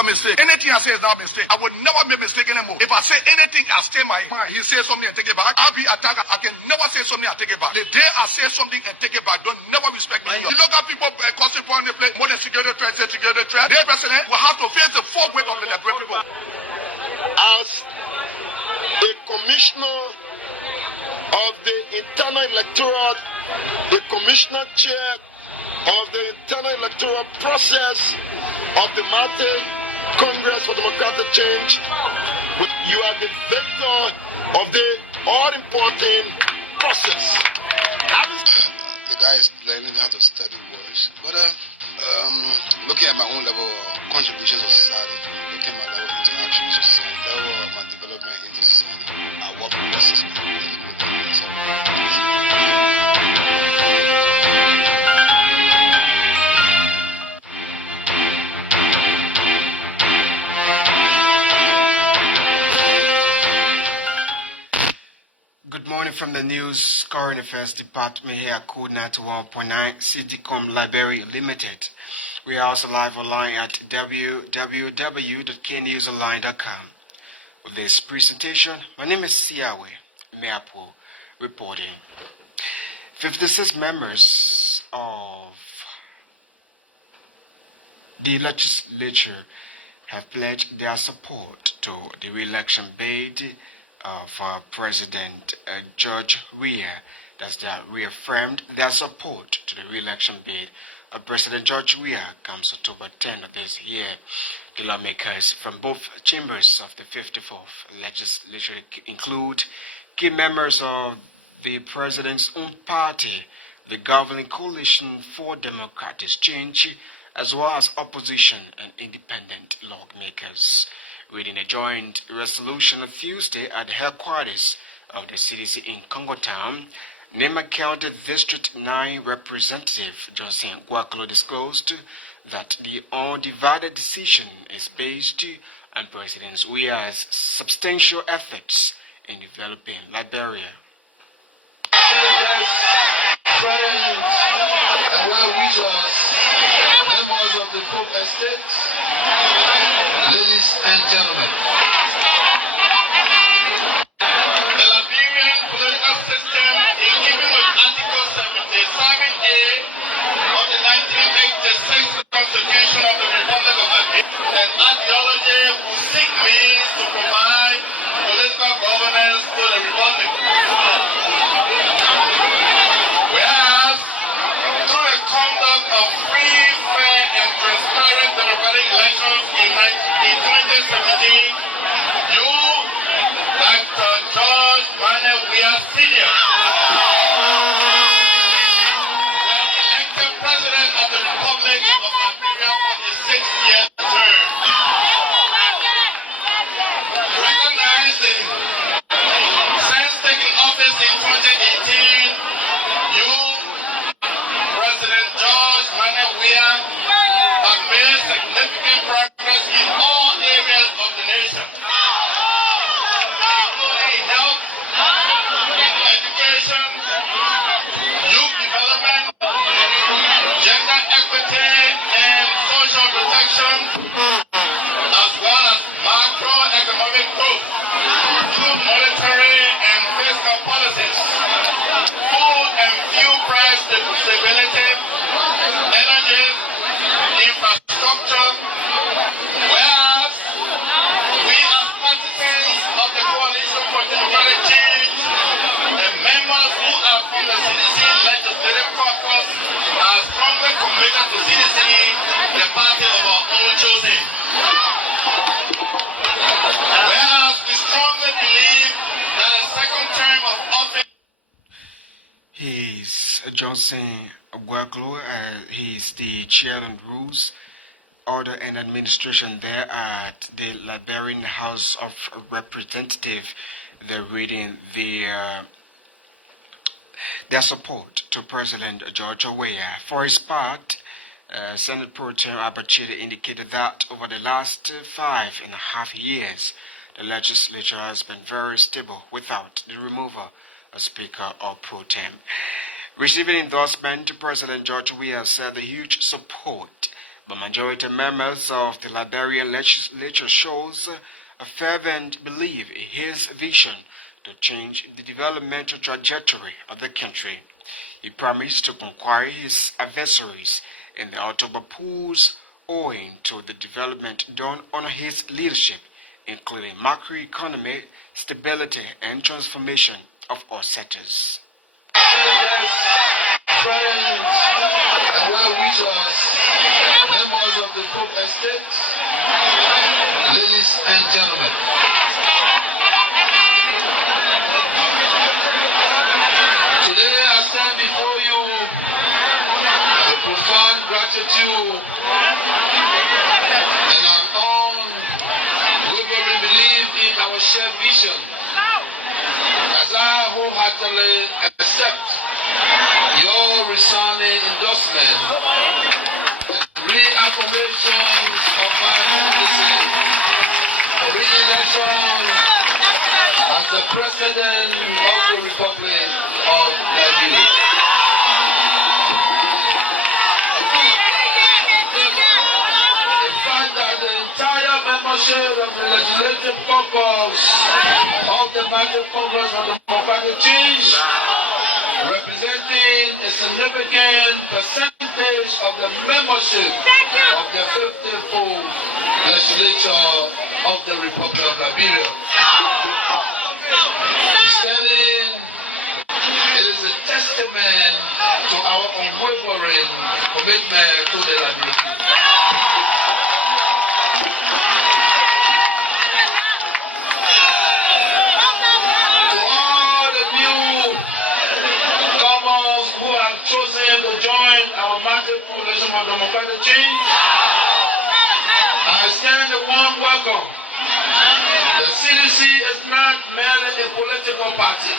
mistake. Anything I say is not a mistake. I would never make a mistake anymore. If I say anything, I stay my mind. He says something and take it back. I'll be attacked. I can never say something and take it back. The day I say something and take it back, don't never respect me. You look at people causing point in play, more than security threat, security threat. Their president will have to face the full weight of the Liberian people. As the commissioner of the internal electoral, the commissioner chair of the internal electoral process of the Mate Congress for Democratic Change, you are the victor of the all-important process. The guy is learning how to study words. But looking at my own level of contributions to society, looking at my level of interaction with society, level of my development into society, I work with the system. Good morning from the News Current Affairs Department here at Kool 91.9 CityCom Library Limited. We are also live online at www.knewsonline.com. With this presentation, my name is Siaway, Meapo, reporting. 56 members of the legislature have pledged their support to the re-election bid for President George Weah. That's they reaffirmed their support to the re-election bid of President George Weah comes October 10 of this year. The lawmakers from both chambers of the 54th legislature include key members of the president's own party, the governing coalition for democratic change, as well as opposition and independent lawmakers. Reading a joint resolution on Tuesday at the headquarters of the CDC in Congo Town, Nema County District 9 Representative Johnson Guaklo disclosed that the undivided decision is based on President Weah's substantial efforts in developing Liberia. Members of the Kool Estate, ladies and gentlemen, the Liberian political system, in keeping with Article 77A of the 1986 Constitution of the Republic of Liberia, an ideology who seek means to provide political governance to the Republic. Whereas, through the conduct of free, fair, and transparent democratic elections in 2017, you, Dr. George Manuel Weah Sr., were elected President of the Republic of Liberia for the 6th-year term. Recognizing, since taking office in 2018, you, President George Manuel Weah, have made significant progress in all areas of the nation, including health, education, youth development, gender equity, and social protection, as well as macroeconomic growth through monetary and fiscal policies, food and fuel price stability, energy, infrastructure. Whereas we as participants of the Coalition for Democratic Change, the members who are from the CDC Legislative Caucus, are strongly committed to CDC, the party of our own choosing. Whereas we strongly believe that a second term of office. He's Johnson Guaklo. He's the chairman of Rules, Order and Administration there at the Liberian House of Representatives. They're reading their support to President George Weah. For his part, Senate Pro Tem Abachide indicated that over the last 5.5 years, the legislature has been very stable without the removal of Speaker or Pro Tem. Receiving endorsement, President George Weah said the huge support but majority members of the Liberian legislature shows a fervent belief in his vision to change the developmental trajectory of the country. He promised to conquer his adversaries in the October polls owing to the development done under his leadership, including macroeconomic stability and transformation of all sectors. Members of the Kool estate, ladies and gentlemen. Today I stand before you with profound gratitude and an unwavering belief in our shared vision as I wholeheartedly accept your resounding endorsement and reaffirmation of my candidacy for re-election as the President of the Republic of Nigeria. The fact that the entire membership of the Legislative Caucus of the National Congress of the Democratic Change, representing a significant percentage of the membership of the 54th Legislature of the Republic of Liberia. It is a testament to our unwavering commitment to the Liberian people. To all the newcomers who have chosen to join our massive coalition of democratic change, I extend a warm welcome. The CDC is not merely a political party.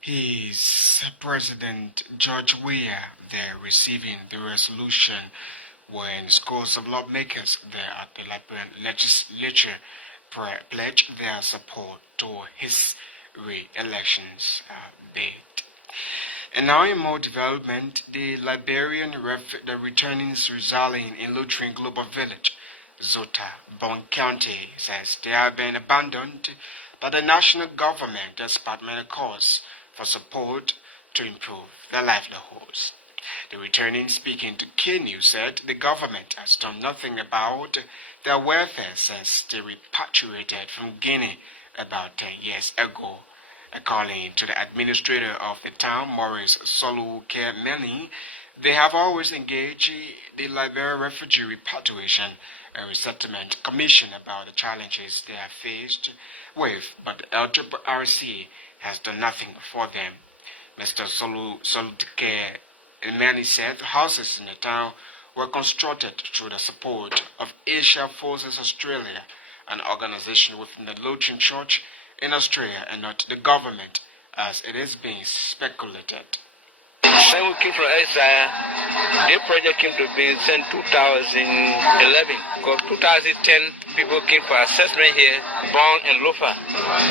His President George Weah there receiving the resolution when scores of lawmakers there at the Liberian legislature pledged their support to his re-elections bid. And now in more development, the Liberian the returnees residing in Lutheran Global Village, Zota, Bon County, says they have been abandoned by the national government despite many calls for support to improve their livelihoods. The returning speaking to Kool said the government has done nothing about their welfare since they repatriated from Guinea about 10 years ago. According to the administrator of the town, Maurice Solu-Kemeni, they have always engaged the Liberia Refugee Repatriation and Resettlement Commission about the challenges they have faced with, but the LRRC has done nothing for them. Mr. Solu-Kemeni said houses in the town were constructed through the support of Asia Forces Australia, an organization within the Lutheran Church in Australia and not the government, as it is being speculated. When we came from Isaiah, this project came to be in 2011. Because 2010, people came for assessment here, Bon and Lofa.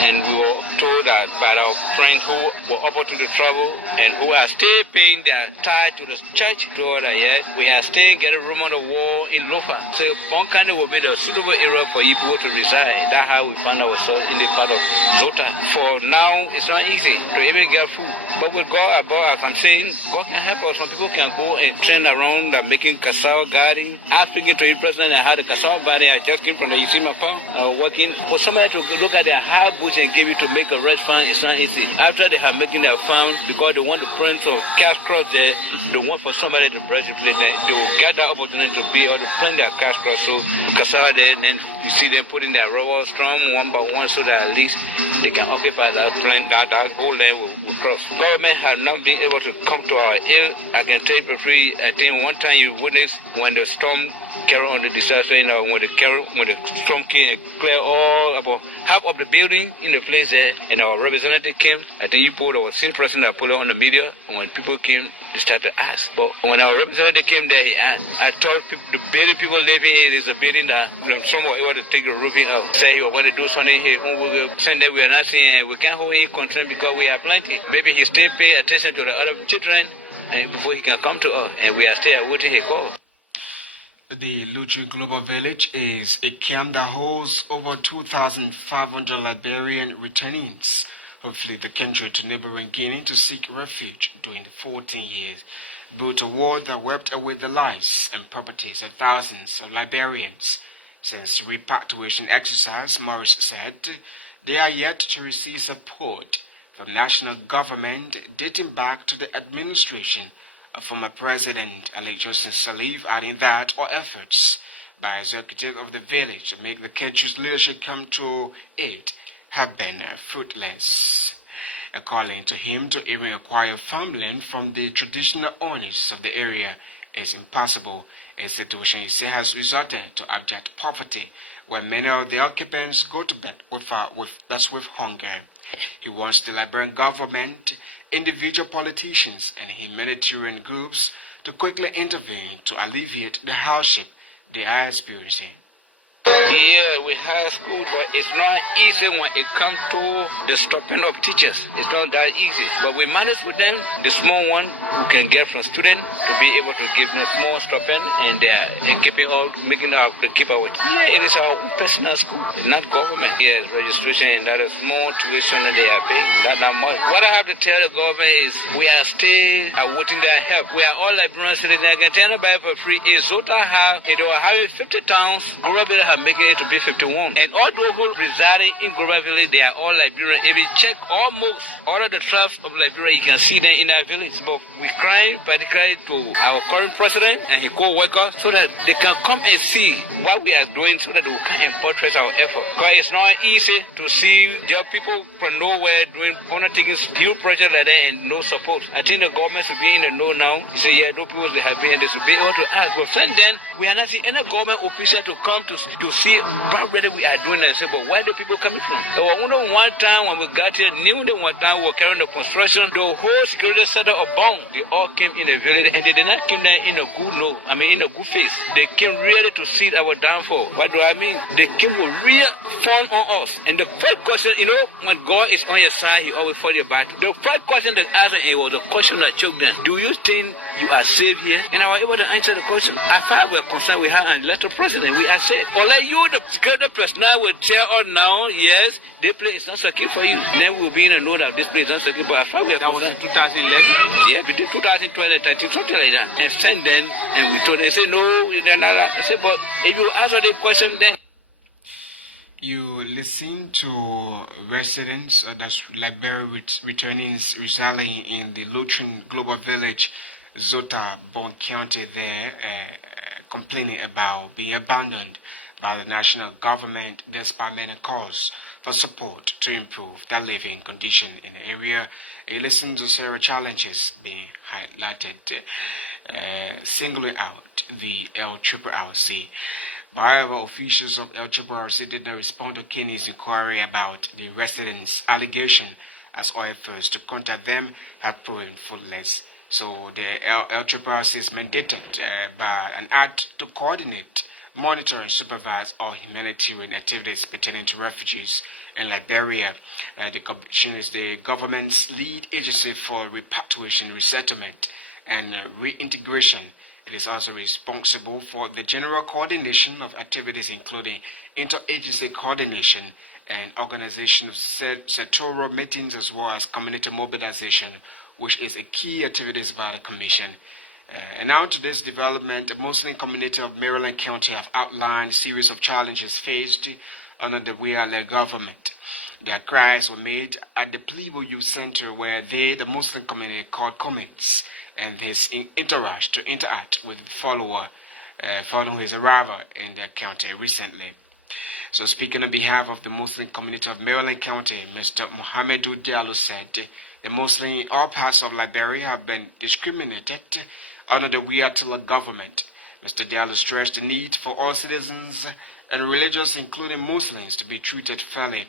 And we were told that by our friends who were able to travel and who are still paying their tithe to the church throughout the years, we are still getting room on the wall in Lofa. So Bon County will be the suitable area for you people to reside. That's how we found ourselves in the part of Zota. For now, it's not easy to even get food. But with God, as I'm saying, God can help us. Some people can go and train around making cassava garden. I'm speaking to you, President, and how the cassava garden I just came from the Yusima farm, working. For somebody to look at their hard bush and give you to make a red farm, it's not easy. After they have making their farm, because they want to print some cash crops there, they want for somebody to brush the plate. They will get that opportunity to be able to plant their cash crops. So cassava there, and then you see them putting their rubber strum one by one so that at least they can occupy that plant, that whole land will cross. Government has not been able to come to our aid. I can tell you for free, I think one time you witnessed when the storm carried on the disaster, when the storm came and cleared all about half of the building in the place there, and our representative came. I think you put our same person that put it on the media, and when people came, they started to ask. But when our representative came there, he asked. I told people, the building people living in is a building that someone was able to take the roofing out. Say he was going to do something here, we will send them, we are not seeing, and we can't hold him constrained because we have plenty. Maybe he still pay attention to the other children and before he can come to us, and we are still awaiting his call. The Luchu Global Village is a camp that holds over 2,500 Liberian returnees who fled the country to neighboring Guinea to seek refuge during the 14 years. Built a war that wiped away the lives and properties of thousands of Liberians. Since repatriation exercise, Morris said, they are yet to receive support from national government dating back to the administration of former President Ali Joseph Salif, adding that all efforts by executives of the village to make the country's leadership come to aid have been fruitless. Calling to him to even acquire farmland from the traditional owners of the area is impossible. A situation he said has resulted to abject poverty, where many of the occupants go to bed with hunger. He wants the Liberian government, individual politicians, and humanitarian groups to quickly intervene to alleviate the hardship they are experiencing. Yeah, we have school, but it's not easy when it comes to the stopping of teachers. It's not that easy. But we manage with them, the small one we can get from students to be able to give them a small stopping, and they are keeping out, making out to keep out. It is our personal school, not government. Yes, registration, and that is small tuition that they are paying. That's not much. What I have to tell the government is we are still awaiting their help. We are all Liberian citizens. I can tell nobody for free. If Zota have, if they were having 50 towns, Global have making it to be 51. And all those who residing in Global Village, they are all Liberian. If you check almost all of the tribes of Liberia, you can see them in our village. But we cry particularly to our current president and his co-workers so that they can come and see what we are doing so that they can portray our effort. Because it's not easy to see there are people from nowhere doing undertaking huge projects like that and no support. I think the government should be in the know now. They say, yeah, those people they have been, they should be able to ask. But since then, we are not seeing any government official to come to see how ready we are doing that. Say, but where do people coming from? There was only one time when we got here, knew that one time we were carrying the construction, the whole security center of Bong, they all came in the village and they did not come there in a good in a good face. They came really to see our downfall. What do I mean? They came with real fun on us. And the first question, when God is on your side, He always fight your battle. The first question they asked me was the question that choked them. Do you think you are safe here? And I was able to answer the question. As far as we're concerned, we have an elected president. We are safe. Unless you, the security personnel, will tell us now, yes, this place is not secure for you. Then we'll be in a know that this place is not secure. But as far as we're concerned, that was in 2011. Yeah, between 2012 and 2013, something like that. And send them, and we told them, they say, no, they're not. I said, but if you answer the question, then. You listen to residents, that's Liberia returnees residing in the Lutheran Global Village, Zota, Bon County there, complaining about being abandoned by the national government despite many calls for support to improve their living condition in the area. You listen to several challenges being highlighted, singling out the LRRC. However, officials of LRRC did not respond to Kenny's inquiry about the residents' allegation, as all efforts to contact them have proven fruitless. So the LRRC is mandated by an act to coordinate, monitor, and supervise all humanitarian activities pertaining to refugees in Liberia. The Commission is the government's lead agency for repatriation, resettlement, and reintegration. It is also responsible for the general coordination of activities, including interagency coordination and organization of sectoral meetings, as well as community mobilization, which is a key activities by the Commission. And now to this development, the Muslim community of Maryland County have outlined a series of challenges faced under the Weah government. Their cries were made at the Plebo Youth Center, where they, the Muslim community, called comments and this interact with the follower following his arrival in their county recently. So speaking on behalf of the Muslim community of Maryland County, Mr. Mohamedou Diallo said the Muslim in all parts of Liberia have been discriminated under the Weah government. Mr. Diallo stressed the need for all citizens and religions, including Muslims, to be treated fairly,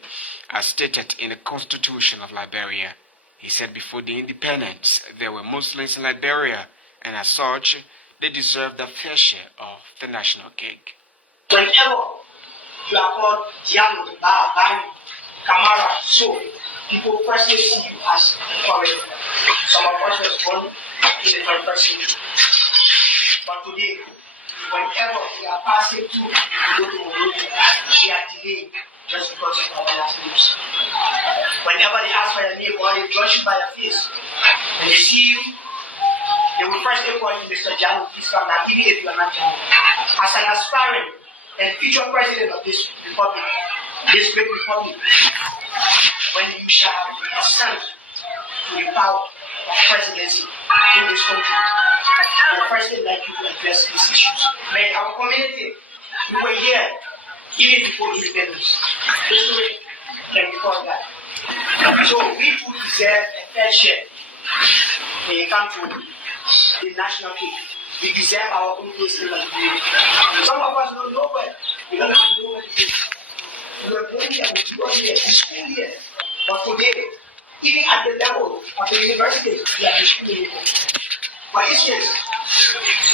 as stated in the Constitution of Liberia. He said before the independence, there were Muslims in Liberia, and as such, they deserve their fair share of the national cake. Whenever you are called young, Kamara, so people first they see you as foreign. Some of us was born in the 21st century. But today, whenever we are passing through, we are delayed just because of our last names. Whenever they ask for your name or they judge you by your face, when they see you, they will first call you Mr. Jalo, please come now, even if you are not Jalo. As an aspiring and future president of this republic, this great republic, when you shall ascend to the power of presidency in this country, the first thing like you to address these issues. When our community, we were here even before independence. This way can be called that. So we do deserve a fair share when it comes to the national cake. We deserve our own place in the community. Some of us don't know where. We don't have to know where it is. We were born here, we grew up here, school here. But today, even at the level of the university, we are discriminated. For instance,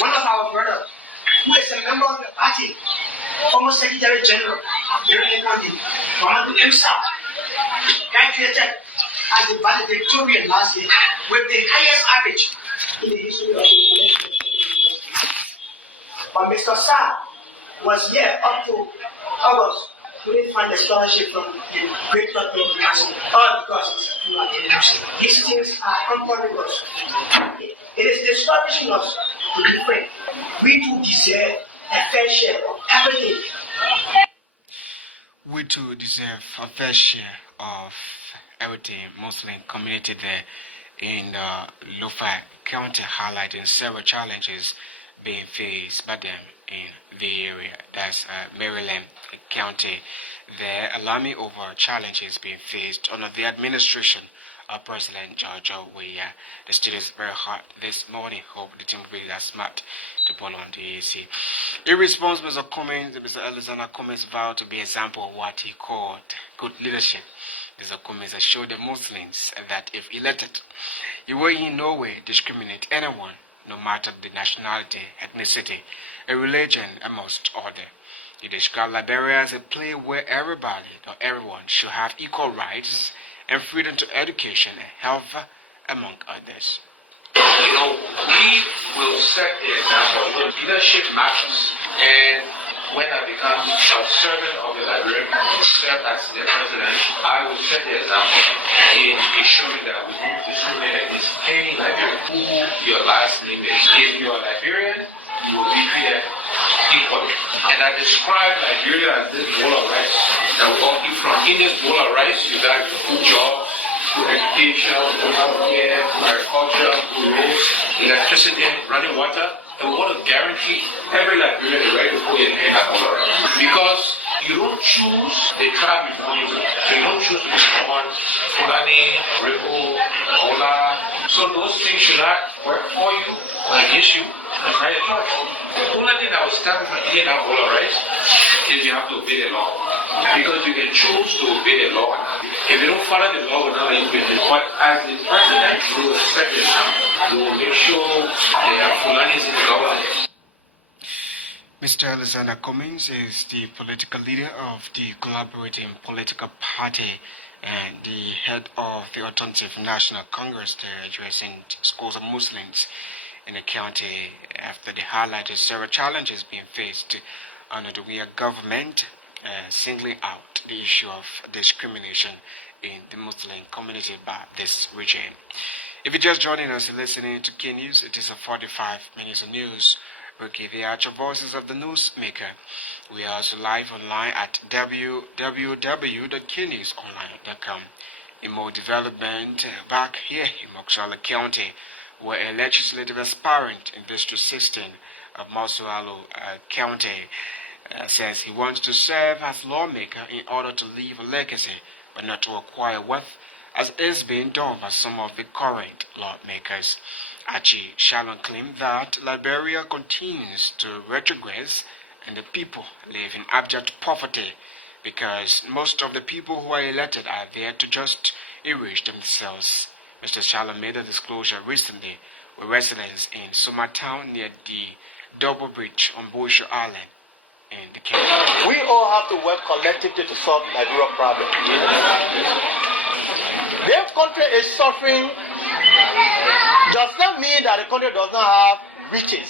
one of our brothers, who is a member of the party, former Secretary General of the Republic, Mohammed himself, graduated as a valedictorian last year with the highest average in the history of the university. But Mr. Sa was here up to August. We didn't find a scholarship from the Great Northern University, all because it's not the university. These things are comforting us. It is discouraging us to be free. We do deserve a fair share of everything. We too deserve a fair share of everything. Muslim community there in Lofa County highlighting several challenges being faced by them in the area. That's Maryland County. There, alarming over challenges being faced under the administration of President George Weah. The state is very hot this morning. Hope the team will be that smart to pull on the AC. In response, Mr. Alexander Cummings vowed to be an example of what he called good leadership. Mr. Cummings assured the Muslims that if elected, he will in no way discriminate anyone, no matter the nationality, ethnicity, a religion, amongst other. He described Liberia as a place where everybody or everyone should have equal rights and freedom to education and health, among others. You know, we will set the example. Leadership matters. And when I become a servant of the Liberian, serve as the president, I will set the example in ensuring that we don't discriminate against any Liberian. Who your last name is. If you are Liberian, you will be treated equally. And I describe Liberia as this bowl of rice that we all eat from. In this bowl of rice, you got good jobs, good education, good healthcare, agriculture, good roads, electricity, running water. And we want to guarantee every Liberian the right to put in hand at all around. Because you don't choose the tribe you belong to. So you don't choose to be someone, Fulani, Ripple, Ola. So those things should not work for you or against you. That's not your choice. The only thing that will stop you from eating that bowl of rice is you have to obey the law. Because you can choose to obey the law. If you don't follow the law, without you can. But as the president, we will respect the law. We will make sure they have Fulanis in the government. Mr. Alexander Cummings is the political leader of the Collaborating Political Party and the head of the Alternative National Congress. They're addressing schools of Muslims in the county after they highlighted several challenges being faced under the Weah government, singling out the issue of discrimination in the Muslim community by this regime. If you're just joining us and listening to Key News, it is a 45 minutes of news. We give the actual voices of the newsmaker. We are also live online at www.keynewsonline.com. In more development, back here in Mokshala County, where a legislative aspirant in District 16 of Mosualo County says he wants to serve as lawmaker in order to leave a legacy, but not to acquire wealth, as is being done by some of the current lawmakers. Achi Shalom claimed that Liberia continues to retrogress and the people live in abject poverty because most of the people who are elected are there to just erase themselves. Mr. Shalom made a disclosure recently with residents in Sumatown near the Double Bridge on Bosho Island in the county. We all have to work collectively to solve Liberia's problem. If country is suffering, does not mean that the country does not have riches.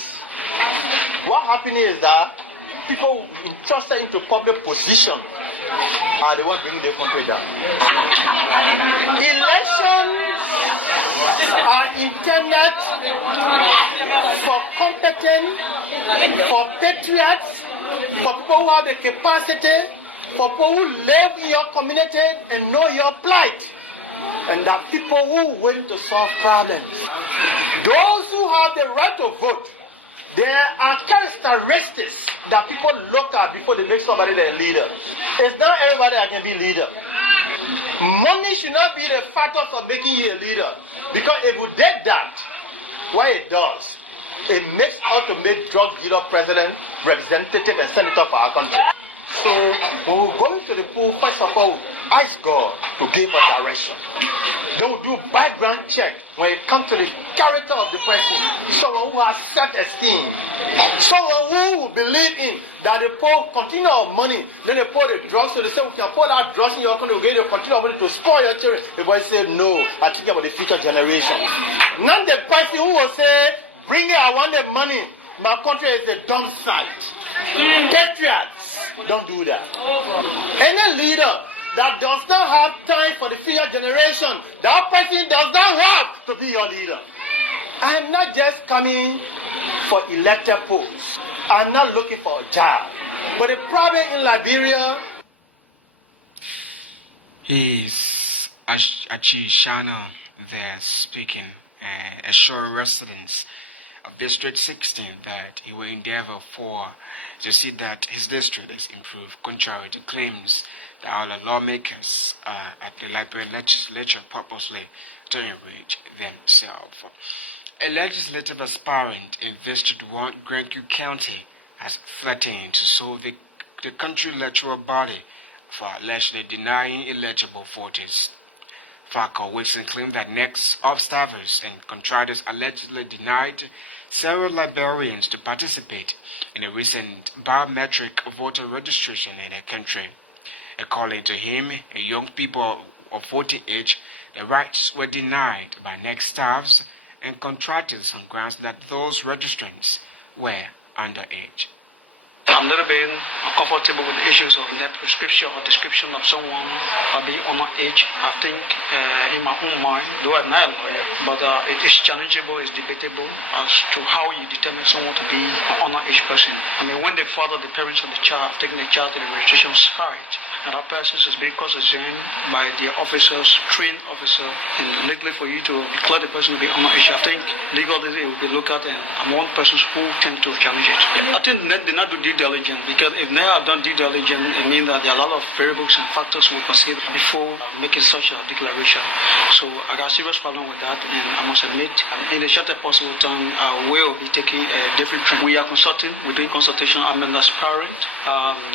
What happening is that people trusted into public position are the ones bringing the country down. Elections are intended for competent, for patriots, for people who have the capacity, for people who live in your community and know your plight, and that people who want to solve problems. Those who have the right to vote, there are characteristics that people look at before they make somebody their leader. It's not everybody that can be leader. Money should not be the factor of making you a leader. Because if we did that, what it does, it makes us to make drug dealer president, representative, and senator for our country. So when we go into the pool, first of all, ask God to give us direction. Then we do background check when it comes to the character of the person. Someone who has self-esteem. Someone who will believe in that the poor continue our money. Then they pour the drugs, so they say we can pour that drugs in your country, we get the continue our money to spoil your children. The boy said no, I think about the future generation. Not the person who will say, bring it, I want the money. My country is a dump site. Patriots, don't do that. Any leader that does not have time for the future generation, that person does not have to be your leader. I am not just coming for elected posts. I'm not looking for a job. But the problem in Liberia is Achishana there speaking, assuring residents of District 16 that he will endeavor to see that his district is improved, contrary to claims that all the lawmakers at the Liberian legislature purposely to enrich themselves. A legislative aspirant in District 1, Grand County, has threatened to sue the country electoral body for allegedly denying eligible voters. Falco Wilson claimed that NEC's staffers and contractors allegedly denied several Liberians to participate in a recent biometric voter registration in the country. According to him, young people of voting age, the rights were denied by NEC staffs and contractors on grounds that those registrants were underage. I'm a little bit uncomfortable with the issues of net prescription or description of someone being underage. I think in my own mind, though I'm not a lawyer, but it is challengeable, it's debatable as to how you determine someone to be an underage person. I mean, when the father, the parents of the child have taken the child to the registration site, and that person is being cross-examined by the officers, trained officer, and legally for you to declare the person to be underage, I think legally it will be looked at and among persons who tend to challenge it. I think net did not do due diligence, because if they have done due diligence, it means that there are a lot of variables and factors we consider before making such a declaration. So I got a serious problem with that, and I must admit, in the shortest possible time, I will be taking a different track. We are consulting, we're doing consultation, I'm an aspirant,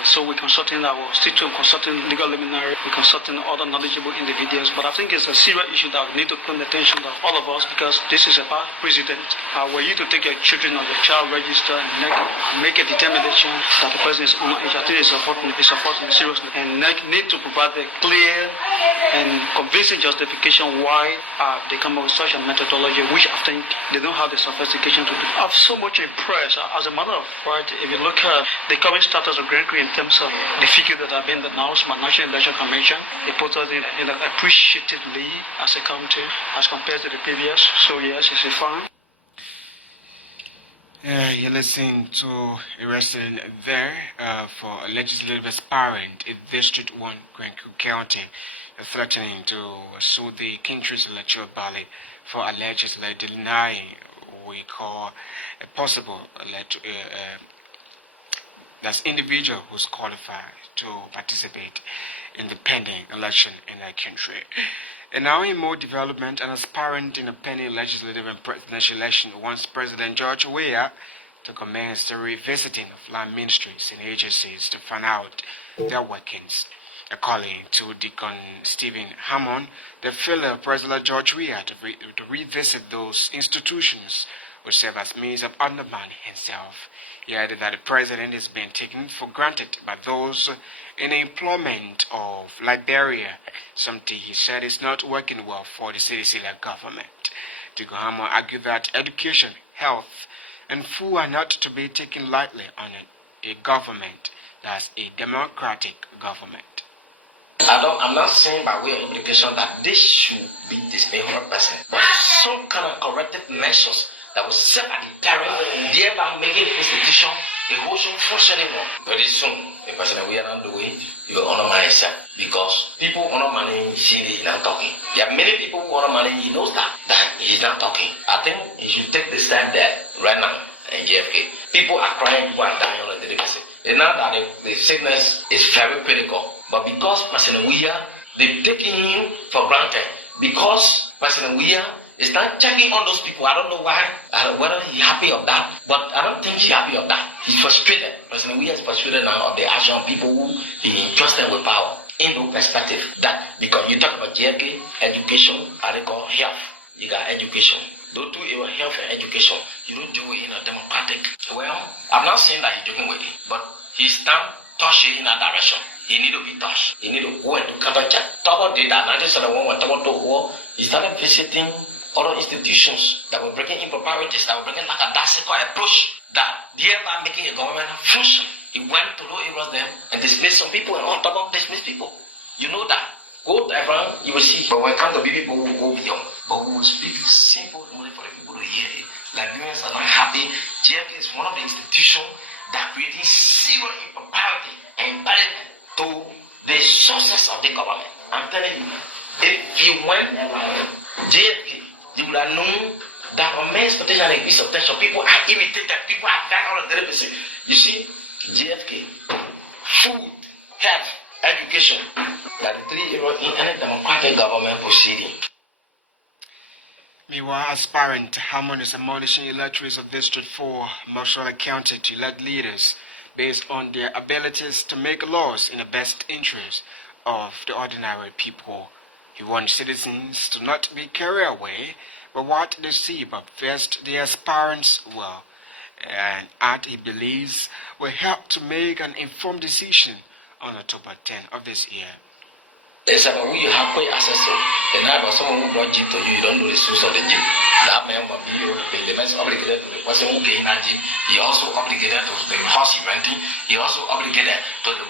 so we're consulting our constituent, consulting legal luminary, we're consulting other knowledgeable individuals, but I think it's a serious issue that we need to put attention to all of us, because this is a bad precedent. Were you to take your children or your child register and make a determination that the person is underage, I think it's important seriously, and need to provide a clear and convincing justification why they come up with such a methodology, which I think they don't have the sophistication to do. I'm so much impressed. As a matter of fact, if you look at the current status of Grand Creek in terms of the figures that have been announced by National Election Commission, it puts us in an appreciative lead as a county as compared to the previous. So yes, it's a fine. You're listening to a resident there for a legislative aspirant in District 1, Grand County, threatening to sue the country's electoral body for allegedly denying what we call a possible that's individual who's qualified to participate in the pending election in our country. And now in more development, an aspirant in a pending legislative and presidential election wants President George Weah to commence the revisiting of land ministries and agencies to find out their workings. According to Deacon Stephen Hammond, the failure of President George Weah to revisit those institutions will serve as means of undermining himself. He added that the president is being taken for granted by those in the employment of Liberia, something he said is not working well for the CDC-led government. Tigohama argued that education, health, and food are not to be taken lightly on a government that's a democratic government. I'm not saying by way of implication that this should be dismayed 100%, but some kind of corrective measures that will serve as a deterrent, thereby making the institution a whole functioning one. Very soon, the president we are not doing, you will honor myself because people honor money, see he's not talking. There are many people who honor money, he knows that he's not talking. I think he should take the stand there right now in JFK. People are crying, people are dying on a daily basis. It's not that the sickness is very critical, but because President Weah, they've taken him for granted. Because President Weah is not checking on those people. I don't know why, whether he's happy of that, but I don't think he's happy of that. He's frustrated. President Weah is frustrated now of the action of people who he entrusted with power. In the perspective that, because you talk about JFK, education, and they call health. You got education. Don't do your health and education. You don't do it in a democratic. Well, I'm not saying that he's doing with it, but he's not touching in that direction. He need to be touched. He need to go into counter-check. Talk about data. 1971, when talk about the war, he started visiting other institutions that were bringing improprieties, that were bringing like a dassical approach that thereby making a government function. He went to those areas there and dismissed some people and on top of dismiss people. You know that. Go around, you will see. But when it comes to people who will go beyond, but who will speak simple only for the people to hear it. Liberians are not happy. JFK is one of the institutions that creating serious impropriety and impediment to the success of the government. I'm telling you, if you went around JFK, you would have known that immense potential and increase of tension. People are irritated, people are back on the delivery. You see, JFK, food, health, education, that the three areas in any democratic government proceeding. Meanwhile, aspirant Hammond is demolishing electorates of District 4, Marshall County to elect leaders based on their abilities to make laws in the best interest of the ordinary people. He wants citizens to not be carried away by what they see, but first the aspirants will, and he believes will help to make an informed decision on October 10th of this year. There's a way you have access to. And now, someone who brought jeep to you, you don't know the source of the jeep. That man will be the man's obligated to the person who gave that jeep. He also obligated to the house he renting. He also obligated to the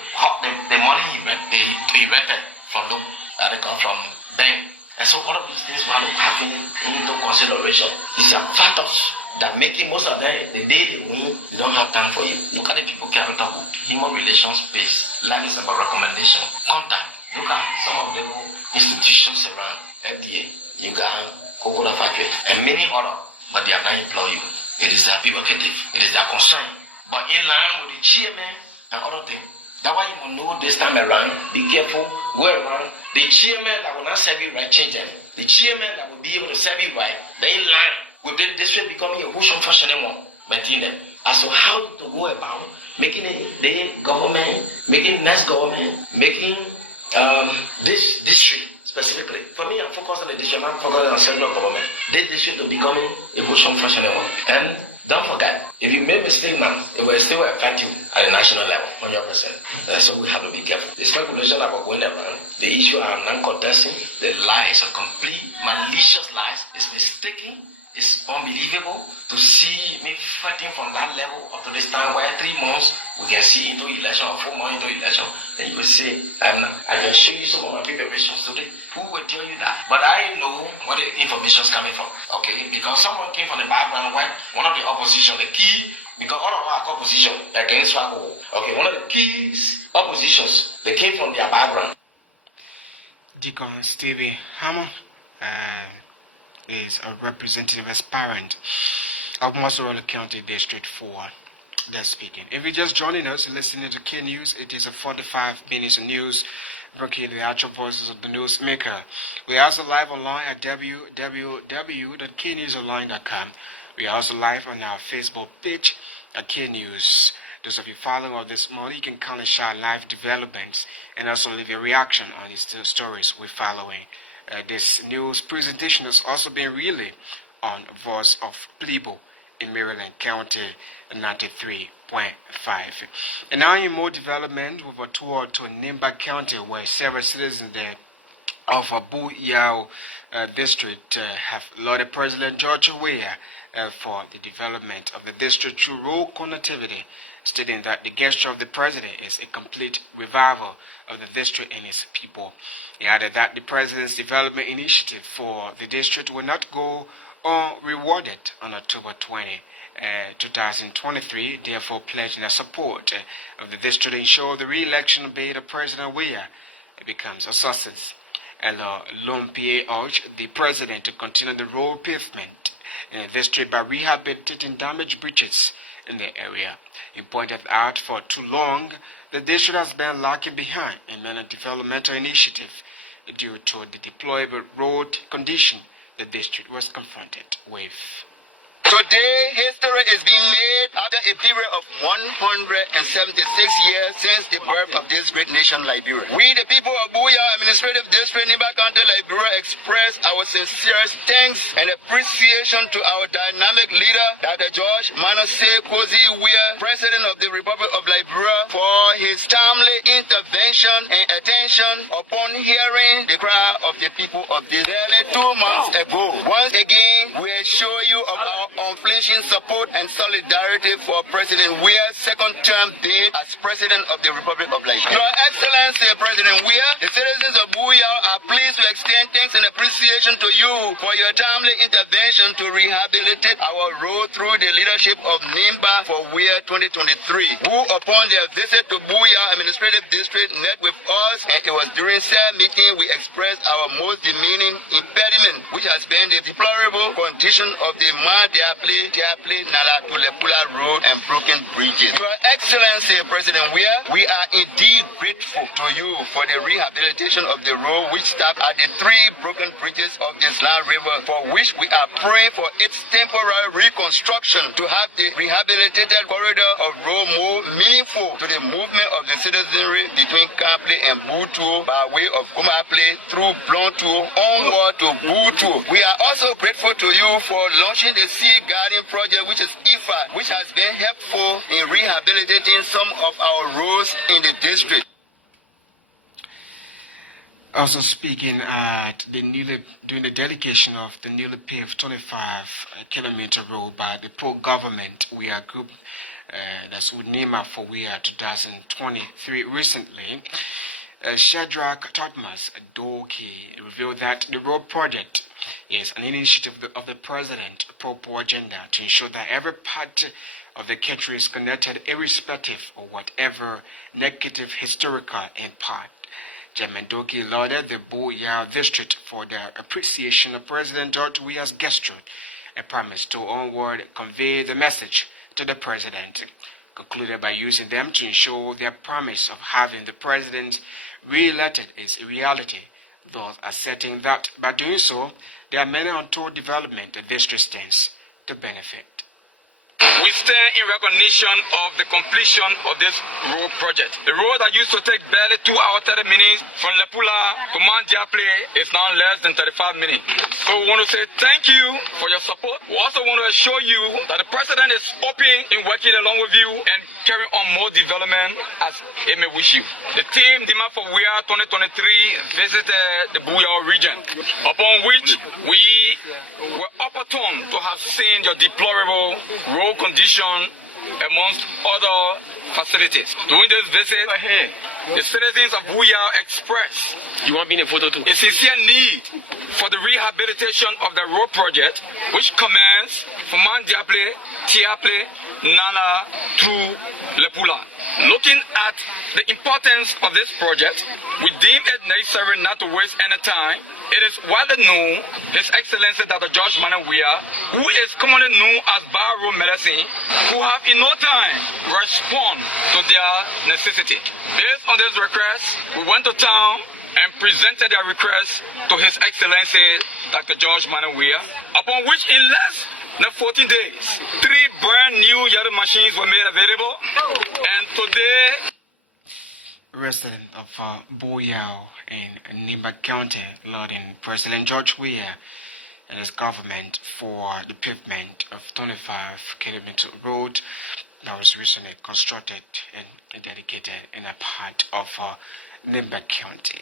money he rented from them that they come from bank. And so all of these things we have to have into consideration. These are factors that making most of them, the day they win, they don't have time for you. Look at the people carrying out human relations based. Life is about recommendation, contact. Look at some of the institutions around FDA, Uganda, Kool factory, and many other, but they are not employ you. It is their prerogative. It is their concern. But in line with the chairman and other things. That's why you will know this time around, be careful, go around. The chairman that will not serve you right, change them. The chairman that will be able to serve you right, they in line with the district becoming a whole functioning one, maintain them. As to how to go about making the government, making next government, making this district specifically. For me, I'm focused on the district, I'm focused on central government. This district will becoming a whole functioning one. And don't forget, if you make a mistake now, it will still affect you at the national level, 100%. So we have to be careful. The speculation about going around, the issue I'm not contesting, the lies are complete, malicious lies, is mistaken, it's unbelievable to see me fighting from that level up to this time where 3 months we can see into election or 4 months into election. Then you will say, I can show you some of my preparations today. Who will tell you that? But I know where the information is coming from. Okay, because someone came from the background where one of the opposition, the key, because all of our opposition against Swaggle. Okay, one of the keys oppositions, they came from their background. Deacon Stevie Hammer is a representative aspirant of Mozzarella County District 4. That's speaking. If you're just joining us, listening to K News, it is a 45 minutes of news, bringing the actual voices of the newsmaker. We are also live online at www.knewsonline.com. We are also live on our Facebook page at K News. Those of you following all this morning, you can kindly share live developments and also leave your reaction on these two stories we're following. This news presentation has also been relayed on Voice of Plebo in Maryland County, 93.5. And now in more development, with a tour to Nimba County, where several citizens there of Abu Yao district have lauded President George Weah for the development of the district through road connectivity, stating that the gesture of the president is a complete revival of the district and its people. He added that the president's development initiative for the district will not go unrewarded on October 20, 2023, therefore pledging their support of the district to ensure the re-election bid of President Weah becomes a success. Ella Lompie urged the president to continue the road pavement in the district by rehabilitating damaged bridges in the area. He pointed out for too long the district has been lagging behind in many developmental initiatives due to the deplorable road condition the district was confronted with. Today, history is being made after a period of 176 years since the birth of this great nation, Liberia. We, the people of Buya Administrative District, Nimba County, Liberia, express our sincerest thanks and appreciation to our dynamic leader, Dr. George Manasseh Kozi Weah, President of the Republic of Liberia, for his timely intervention and attention upon hearing the cry of the people of this nearly 2 months ago. Once again, we assure you of our unflinching support and solidarity for President Weah's second term bid as President of the Republic of Liberia. Your Excellency, President Weah, the citizens of Buya are pleased to extend thanks and appreciation to you for your timely intervention to rehabilitate our road through the leadership of Nimba for Weah 2023, who upon their visit to Buya Administrative District met with us, and it was during said meeting we expressed our most demeaning impediment, which has been the deplorable condition of the Diapli, Nala, Tulepula Road and broken bridges. Your Excellency, President Weah, we are indeed grateful to you for the rehabilitation of the road which stopped at the 3 broken bridges of the Islam River, for which we are praying for its temporary reconstruction to have the rehabilitated corridor of road more meaningful to the movement of the citizenry between Kaple and Butu by way of Kumaple through Blontu onward to Butu. We are also grateful to you for launching the Sea Garden project, which is IFA, which has been helpful in rehabilitating some of our roads in the district. Also speaking at during the dedication of the newly paved 25-kilometer road by the pro-government Weah Group, that's Unima for Weah 2023 recently, Shadrach Thomas Doki revealed that the road project is an initiative of the President's pro-poor agenda to ensure that every part of the country is connected irrespective of whatever negative historical impact. Chairman Doki lauded the Buya district for their appreciation of President George Weah's gesture and promised to onward convey the message to the President, concluded by using them to ensure their promise of having the President re-elected is a reality, thus asserting that by doing so, there are many untold development the district stands to benefit. We stand in recognition of the completion of this road project. The road that used to take barely 2 hours 30 minutes from Lepula to Mount Diaple is now less than 35 minutes. So we want to say thank you for your support. We also want to assure you that the President is open in working along with you and carrying on more development as he may wish you. The team Demand for Weah 2023 visited the Buya region, upon which we were opportune to have seen your deplorable road condition amongst other facilities. During this visit, the citizens of Buya expressed a sincere need for the rehabilitation of the road project, which commenced from Mount Diaple, Tiaple, Nana to Lepula. Looking at the importance of this project, we deem it necessary not to waste any time. It is widely known His Excellency Dr. George Manasseh Weah, who is commonly known as Barrow Medicine, who have in no time respond to their necessity. Based on this request, we went to town and presented their request to His Excellency Dr. George Manasseh Weah, upon which in less than 14 days, 3 brand new yellow machines were made available, and today, resident of Boyao in Nimba County, lauding President George Weah and his government for the pavement of 25-kilometer road that was recently constructed and dedicated in a part of Nimba County.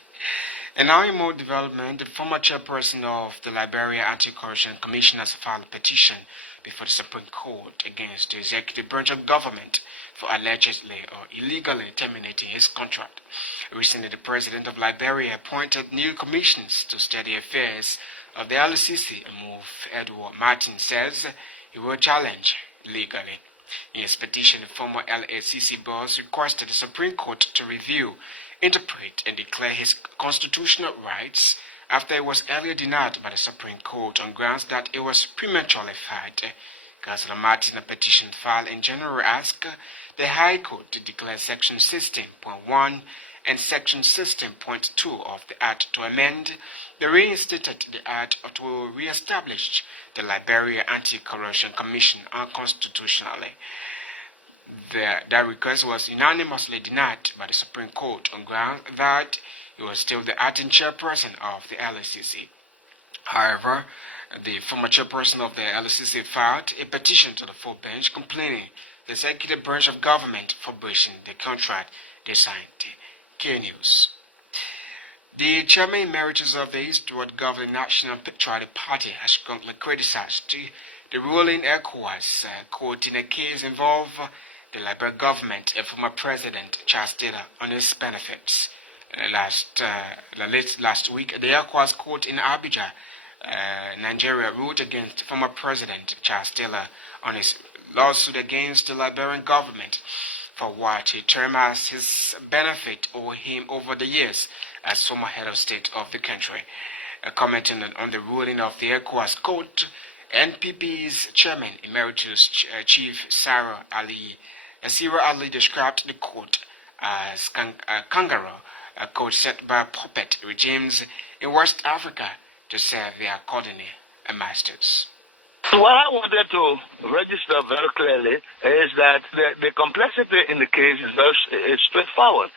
And now in more development, the former chairperson of the Liberia Anti-Corruption Commission has filed a petition before the Supreme Court against the executive branch of government for allegedly or illegally terminating his contract. Recently, the president of Liberia appointed new commissions to study affairs of the LCC, a move Edward Martin says he will challenge legally. In his petition, the former LACC boss requested the Supreme Court to review, interpret, and declare his constitutional rights after it was earlier denied by the Supreme Court on grounds that it was prematurely filed. Councillor Martin, a petition filed in January, asked the High Court to declare Section 16.1 and Section 16.2 of the Act to amend the reinstated the Act to re-establish the Liberia Anti-Corruption Commission unconstitutionally. That request was unanimously denied by the Supreme Court on grounds that he was still the acting chairperson of the LCC. However, the former chairperson of the LCC filed a petition to the full bench complaining the executive branch of government for breaching the contract they signed. K News. The chairman emeritus of the Eastward Governing National Patriotic Party has strongly criticized the ruling ECOWAS court in a case involving the Liberia government and former President Charles Taylor on his benefits. Last week, the ECOWAS court in Abuja, Nigeria, ruled against former President Charles Taylor on his lawsuit against the Liberian government for what he termed as his benefit over him over the years as former head of state of the country. Commenting on the ruling of the ECOWAS court, NPP's chairman emeritus Chief Sarah Ali described the court as kangaroo, a court set by puppet regimes in West Africa to serve their colony masters. What I wanted to register very clearly is that the complexity in the case is straightforward.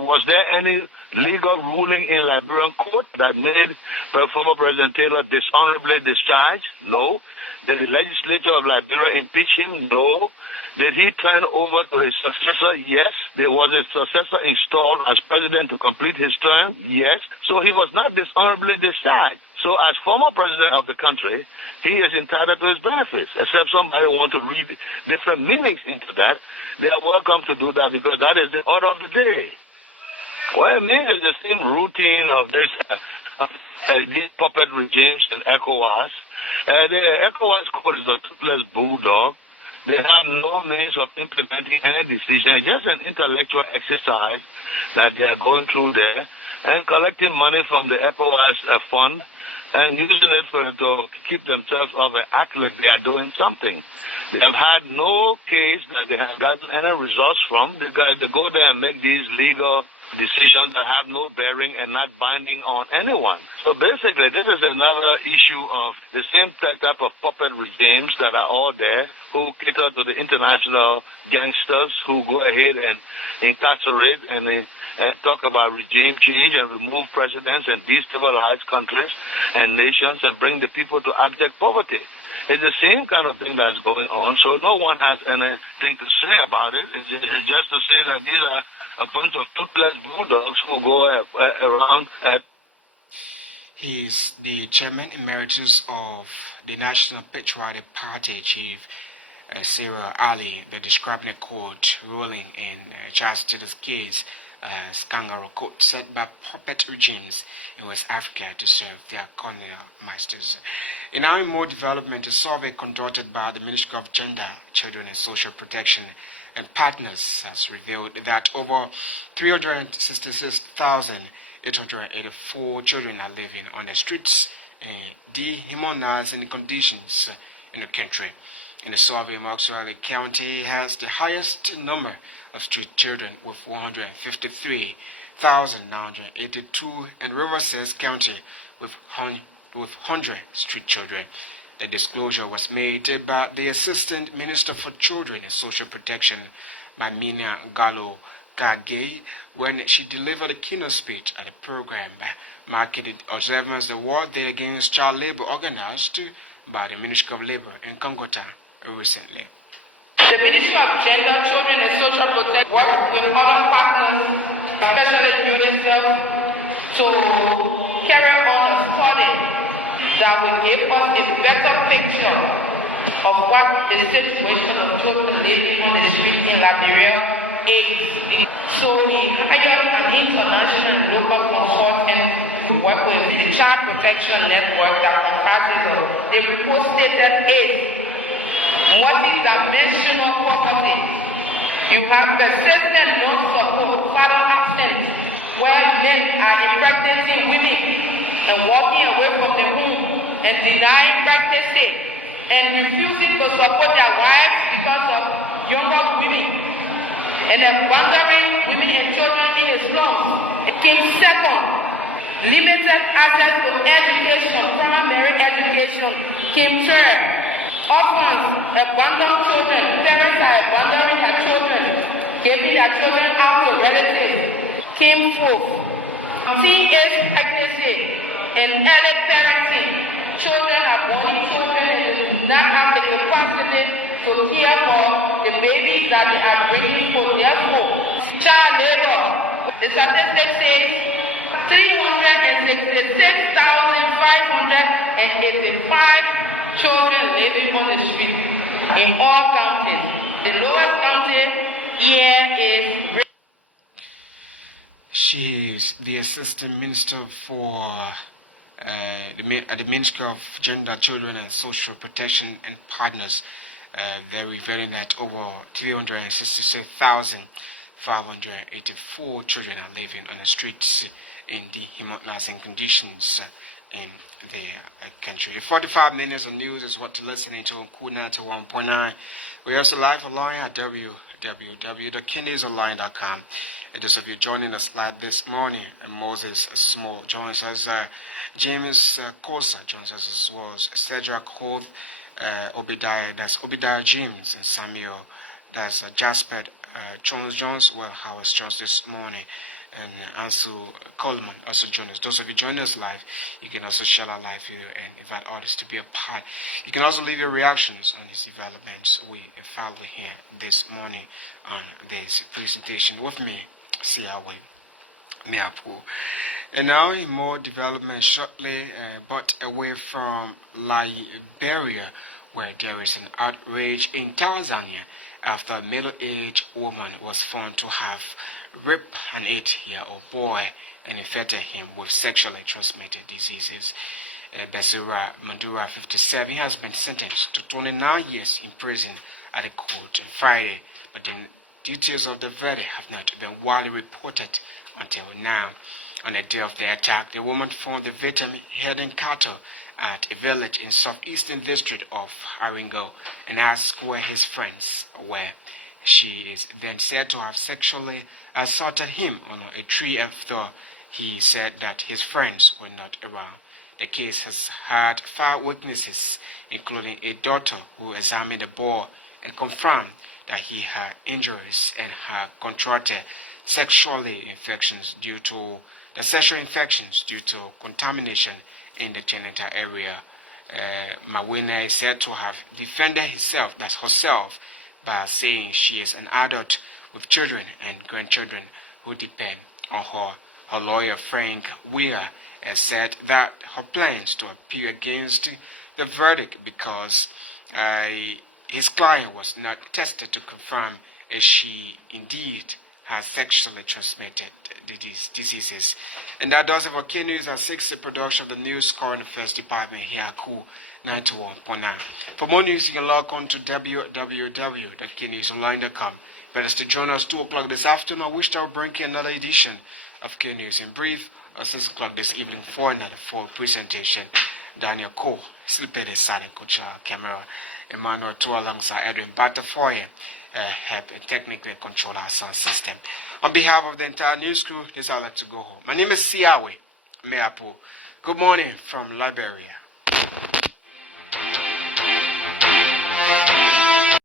Was there any legal ruling in Liberian court that made former President Taylor dishonorably discharged? No. Did the legislature of Liberia impeach him? No. Did he turn over to his successor? Yes. There was a successor installed as president to complete his term? Yes. So he was not dishonorably discharged. So as former president of the country, he is entitled to his benefits. Except somebody want to read different meanings into that, they are welcome to do that because that is the order of the day. What it means is the same routine of these puppet regimes in ECOWAS. The ECOWAS court is a toothless bulldog. They have no means of implementing any decision. It's just an intellectual exercise that they are going through there and collecting money from the ECOWAS fund and using it to keep themselves off and act like they are doing something. They have had no case that they have gotten any results from. They go there and make these legal decisions that have no bearing and not binding on anyone. So basically, this is another issue of the same type of puppet regimes that are all there, who cater to the international gangsters who go ahead and incarcerate and talk about regime change and remove presidents and destabilize countries and nations and bring the people to abject poverty. It's the same kind of thing that's going on, so no one has anything to say about it. It's just to say that these are a bunch of toothless bulldogs who go around. He is the chairman emeritus of the National Patriotic Party, Chief Sarah Ali, the describing a court ruling in Charles Taylor's case as kangaroo court set by puppet regimes in West Africa to serve their colonial masters. In our more development, a survey conducted by the Ministry of Gender, Children and Social Protection and Partners has revealed that over 366,884 children are living on the streets in dehumanizing conditions in the country. In the survey, Maxwell County has the highest number of street children with 153,982, and Riverside County with 100 street children. The disclosure was made by the Assistant Minister for Children and Social Protection, Mamina Gallo Okage when she delivered a keynote speech at a program marking the observance of the World Day Against Child Labor organized by the Ministry of Labor in Kongota recently. The Ministry of Gender, Children and Social Protection works with other partners, especially UNICEF, to carry on a study that will give us a better picture of what the situation of children living on the street in Liberia is. So we hired an international and local consultant to work with the Child Protection Network that comprises of the report stated 8 multi-dimensional poverty. You have persistent non-support, father absence, where men are impregnating women and walking away from the home and denying pregnancy and refusing to support their wives because of younger women and abandoning women and children in the slums. It came second. Limited access to education, primary education, came third. Orphans, abandoned children, parents are abandoning their children, giving their children out to relatives, came fourth. Teenage pregnancy and early parenting. Children are born children and they do not have the capacity to care for the babies that they are bringing forth. Therefore, child labor, the statistics say 366,585 children living on the street in all counties. The lowest county here is. She is the Assistant Minister for the Ministry of Gender, Children and Social Protection and Partners. They're revealing that over 366,584 children are living on the streets in the humanizing conditions in the country. 45 minutes of news is what you're listening to on Kool 91.9. We're also live online at www.kendiesonline.com. And those of you joining us live this morning, Moses Small joins us, James Kosa joins us, as well as Cedric Hoth, Obadiah James, and Samuel, that's Jasper Jones, well, Howard Jones this morning, and Ansel Coleman also join us. Those of you joining us live, you can also share our live video and invite others to be a part. You can also leave your reactions on these developments we follow here this morning on this presentation with me, Siaway. And now more development shortly, but away from Liberia, where there is an outrage in Tanzania after a middle-aged woman was found to have raped an 8-year-old boy and infected him with sexually transmitted diseases. Basira Mandura, 57, has been sentenced to 29 years in prison at the court on Friday, but the details of the verdict have not been widely reported until now. On the day of the attack, the woman found the victim herding cattle at a village in southeastern district of Haringo and asked where his friends were. She is then said to have sexually assaulted him on a tree after he said that his friends were not around. The case has had 5 witnesses, including a doctor who examined the boy and confirmed that he had injuries and had contracted sexual infections due to contamination in the genital area. Mawina is said to have defended herself by saying she is an adult with children and grandchildren who depend on her. Her lawyer, Frank Weir, has said that her plans to appeal against the verdict because his client was not tested to confirm if she indeed has sexually transmitted diseases. And that does it for K News at 6, production of the News Current Affairs Department here at Kool 91.9. For more news, you can log on to www.knewsonline.com. Better to join us 2 o'clock this afternoon. I wish I would bring you another edition of K News in brief, or 6 o'clock this evening for another full presentation. Daniel Kool, still paid his silent coach camera. Emmanuel to alongside Edwin Batafoye help technically control our sound system. On behalf of the entire news crew, this is how I like to go home. My name is Siaway Meapo. Good morning from Liberia.